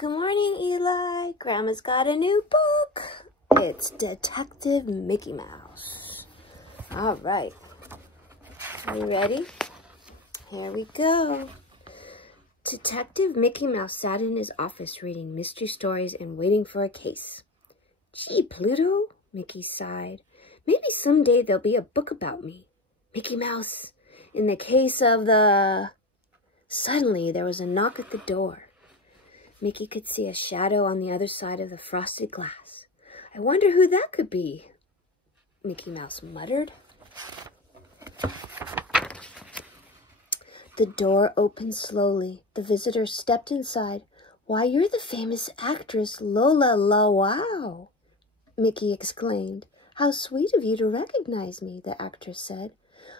Good morning, Eli. Grandma's got a new book. It's Detective Mickey Mouse. All right. Are you ready? Here we go. Detective Mickey Mouse sat in his office reading mystery stories and waiting for a case. Gee, Pluto, Mickey sighed. Maybe someday there'll be a book about me. Mickey Mouse, in the case of the... Suddenly, there was a knock at the door. Mickey could see a shadow on the other side of the frosted glass. I wonder who that could be, Mickey Mouse muttered. The door opened slowly. The visitor stepped inside. Why, you're the famous actress Lolo, Mickey exclaimed. How sweet of you to recognize me, the actress said.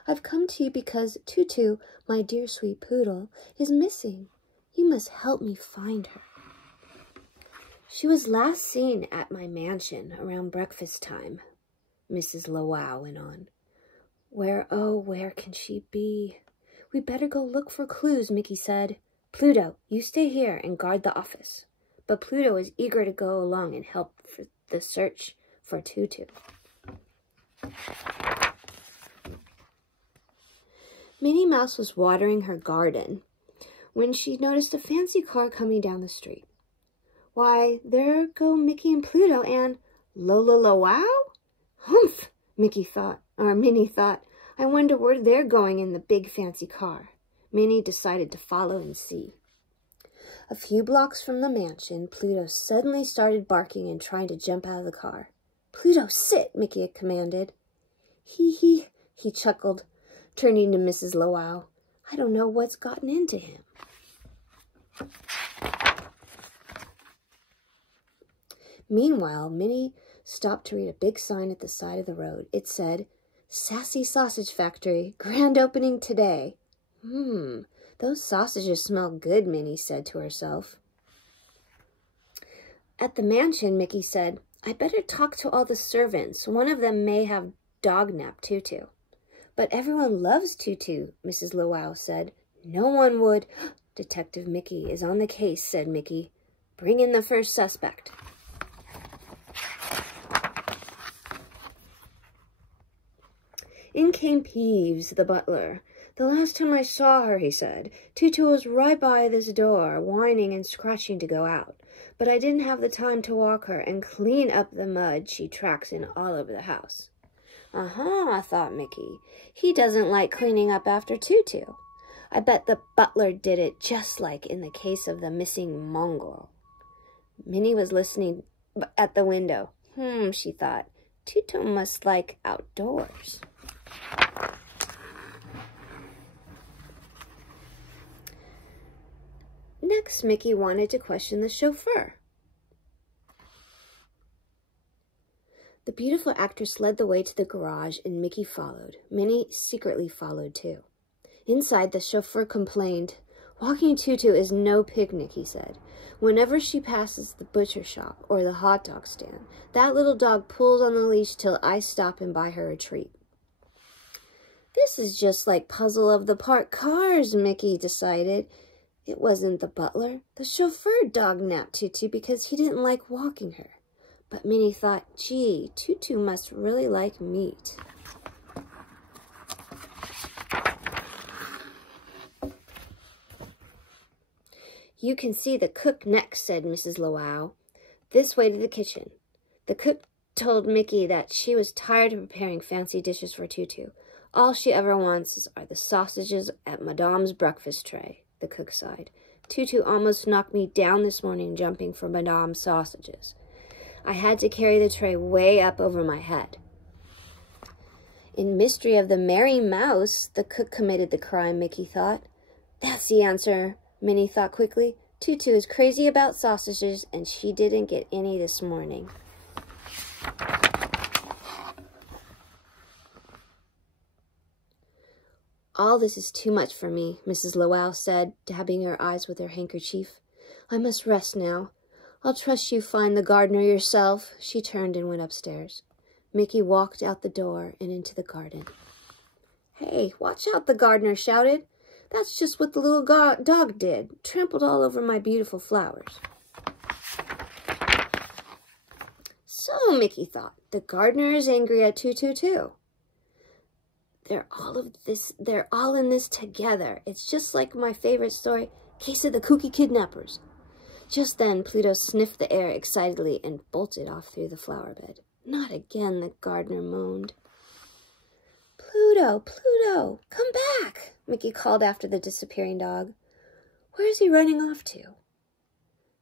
I've come to you because Tutu, my dear sweet poodle, is missing. You must help me find her. She was last seen at my mansion around breakfast time, Mrs. Lowell went on. Where can she be? We'd better go look for clues, Mickey said. Pluto, you stay here and guard the office. But Pluto is eager to go along and help for the search for Tutu. Minnie Mouse was watering her garden when she noticed a fancy car coming down the street. Why, there go Mickey and Pluto and Lolo. Humph, Minnie thought. I wonder where they're going in the big fancy car. Minnie decided to follow and see. A few blocks from the mansion, Pluto suddenly started barking and trying to jump out of the car. Pluto, sit, Mickey commanded. He chuckled, turning to Mrs. Lowell. I don't know what's gotten into him. Meanwhile, Minnie stopped to read a big sign at the side of the road. It said, Sassy Sausage Factory, grand opening today. Those sausages smell good, Minnie said to herself. At the mansion, Mickey said, I better talk to all the servants. One of them may have dog-napped Tutu. But everyone loves Tutu, Mrs. Lowell said. No one would. Detective Mickey is on the case, said Mickey. Bring in the first suspect. In came Peeves, the butler. The last time I saw her, he said, Tutu was right by this door, whining and scratching to go out. But I didn't have the time to walk her and clean up the mud she tracks in all over the house. Thought Mickey. He doesn't like cleaning up after Tutu. I bet the butler did it just like in the case of the missing mongrel. Minnie was listening at the window. She thought. Tutu must like outdoors. Next, Mickey wanted to question the chauffeur. The beautiful actress led the way to the garage, and Mickey followed. Minnie secretly followed, too. Inside, the chauffeur complained. Walking Tutu is no picnic, he said. Whenever she passes the butcher shop or the hot dog stand, that little dog pulls on the leash till I stop and buy her a treat. This is just like Puzzle of the Park Cars, Mickey decided. It wasn't the butler. The chauffeur dog-napped Tutu because he didn't like walking her. But Minnie thought, gee, Tutu must really like meat. You can see the cook next, said Mrs. Lowell. This way to the kitchen. The cook told Mickey that she was tired of preparing fancy dishes for Tutu. All she ever wants are the sausages at Madame's breakfast tray, the cook sighed. Tutu almost knocked me down this morning jumping for Madame's sausages. I had to carry the tray way up over my head. In Mystery of the Merry Mouse, the cook committed the crime, Mickey thought. That's the answer, Minnie thought quickly. Tutu is crazy about sausages, and she didn't get any this morning. All this is too much for me, Mrs. Lowell said, dabbing her eyes with her handkerchief. I must rest now. I'll trust you find the gardener yourself. She turned and went upstairs. Mickey walked out the door and into the garden. Hey, watch out, the gardener shouted. That's just what the little dog did, trampled all over my beautiful flowers. So, Mickey thought, the gardener is angry at Tutu too. They're all in this together. It's just like my favorite story, Case of the Kooky Kidnappers. Just then, Pluto sniffed the air excitedly and bolted off through the flower bed. Not again, the gardener moaned. Pluto, Pluto, come back, Mickey called after the disappearing dog. Where is he running off to?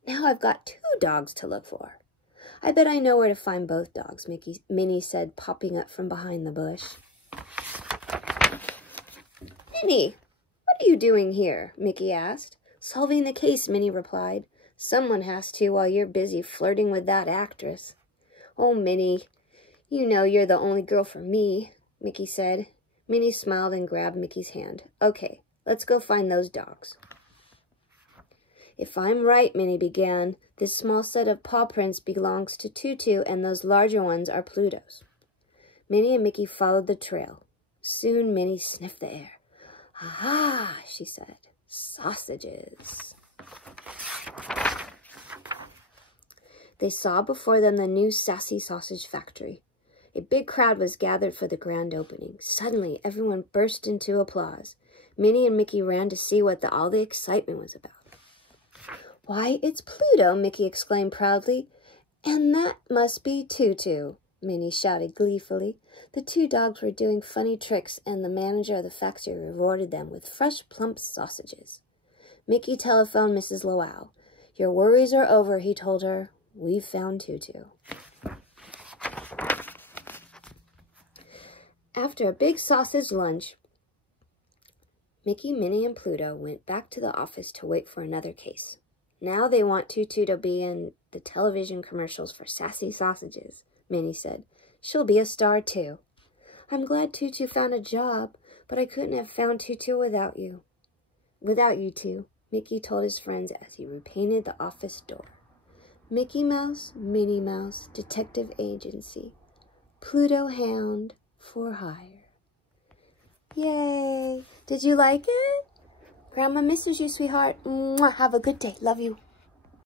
Now I've got 2 dogs to look for. I bet I know where to find both dogs, Minnie said, popping up from behind the bush. Minnie, what are you doing here? Mickey asked. Solving the case, Minnie replied. Someone has to while you're busy flirting with that actress. Oh, Minnie, you know you're the only girl for me, Mickey said. Minnie smiled and grabbed Mickey's hand. Okay, let's go find those dogs. If I'm right, Minnie began, this small set of paw prints belongs to Tutu and those larger ones are Pluto's. Minnie and Mickey followed the trail. Soon Minnie sniffed the air. Aha, she said, sausages. They saw before them the new Sassy Sausage Factory. A big crowd was gathered for the grand opening. Suddenly, everyone burst into applause. Minnie and Mickey ran to see what all the excitement was about. Why, it's Pluto, Mickey exclaimed proudly. And that must be Tutu, Minnie shouted gleefully. The 2 dogs were doing funny tricks, and the manager of the factory rewarded them with fresh, plump sausages. Mickey telephoned Mrs. Lowell. Your worries are over, he told her. We've found Tutu. After a big sausage lunch, Mickey, Minnie, and Pluto went back to the office to wait for another case. Now they want Tutu to be in the television commercials for Sassy Sausages, Minnie said. She'll be a star, too. I'm glad Tutu found a job, but I couldn't have found Tutu without you. Without you two, Mickey told his friends as he repainted the office door. Mickey Mouse, Minnie Mouse, Detective Agency. Pluto Hound for hire. Yay! Did you like it? Grandma misses you, sweetheart. Mwah, have a good day. Love you.